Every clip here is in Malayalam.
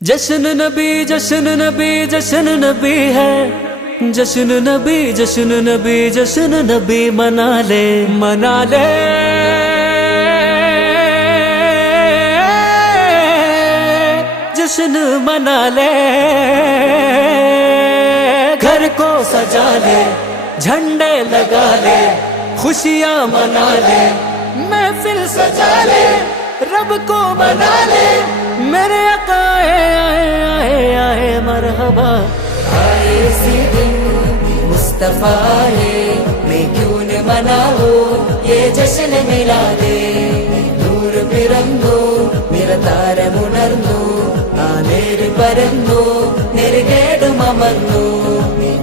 जश्न नबी जश्न नबी जश्न नबी है, जश्न नबी जश्न नबी जश्न नबी मना ले मना ले। जश्न मना ले, घर को सजा ले, झंडे लगा ले, खुशियां मना ले, महफिल सजा ले, रब को मना ले। मेरे आका आए आए आए मरहबा। आए इसी दिन मुस्तफा है, मैं क्यों न मनाऊं ये जश्न मिला दे। നൂർ പിറന്നു നിറതാരമുണർന്നു, ആ നേര് പരന്നു നെറുകേടും അമർന്നു।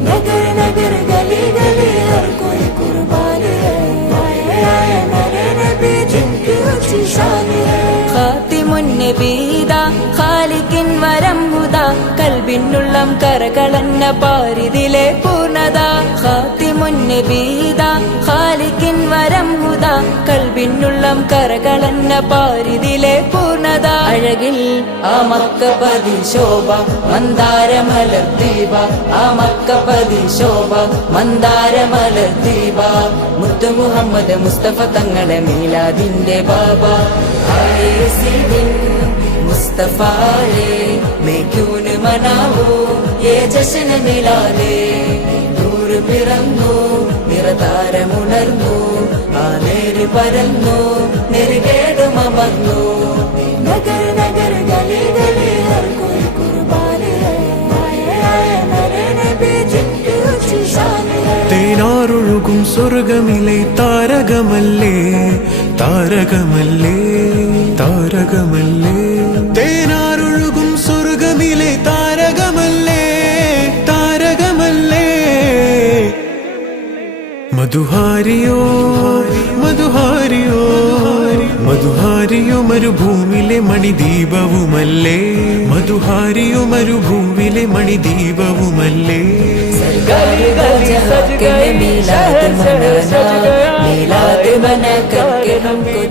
നഗർ നഗർ ഗലി ഗലി ഹർ കോയി കുർബാൻ ഹൈ, ആയ ആയ मेरे नबी जिनकी ऊंची शान है। ഖാതിമുൻ നബീദാ ഖാലിഖിൻ വരം ഹുദാ, കൽബിനുള്ളം കരകളന്ന പാരിതിലെ പൂർണ്ണത। ഖാതിമുൻ നബീദാ ഖാലിഖിൻ വരം ഹുദാ, കൽബിനുള്ളം കരകളന്ന പാരിതിലെ പൂർണ്ണത। അഴകിൽ ആ മക്കപതി ശോഭ മന്ദാരമലർ ദീപ, ആ മക്കപതി ശോഭ മന്ദാരമലർ ദീപ। മുത്തു മുഹമ്മദ് മുസ്തഫ തങ്ങളെ മീലാദിന്റെ ബാബ। ആയേ ഇസി ദിൻ മുസ്തഫാ है, मैं क्यों न मनाऊं ये जश्न मिला ले। നൂർ പിറന്നു നിറതാരമുണർന്നു, ആ നേര് പരന്നു നെറുകേടും അമർന്നു। നഗർ നഗർ ഗലി ഗലി ഹർ കോയി കുർബാൻ ഹൈ, ആയ ആയ मेरे नबी जिनकी ऊंची शान है। തേനാറൊഴുകും സ്വർഗമിലെ താരകമല്ലേ താരകമല്ലേ താരകമല്ലേ, തേനാറൊഴുകും സ്വർഗമിലെ താരകമല്ലേ താരകമല്ലേ। മധുഹാരിയോ മധുഹാരിയോ മധുഹാരിയോ മരുഭൂമിലെ മണിദീപവുമല്ലേ, മധുഹാരിയോ മരുഭൂമിലെ മണിദീപവുമല്ലേ। सरकार का जहाँ के मिलाद मनाना, मिलाद बना करके हमको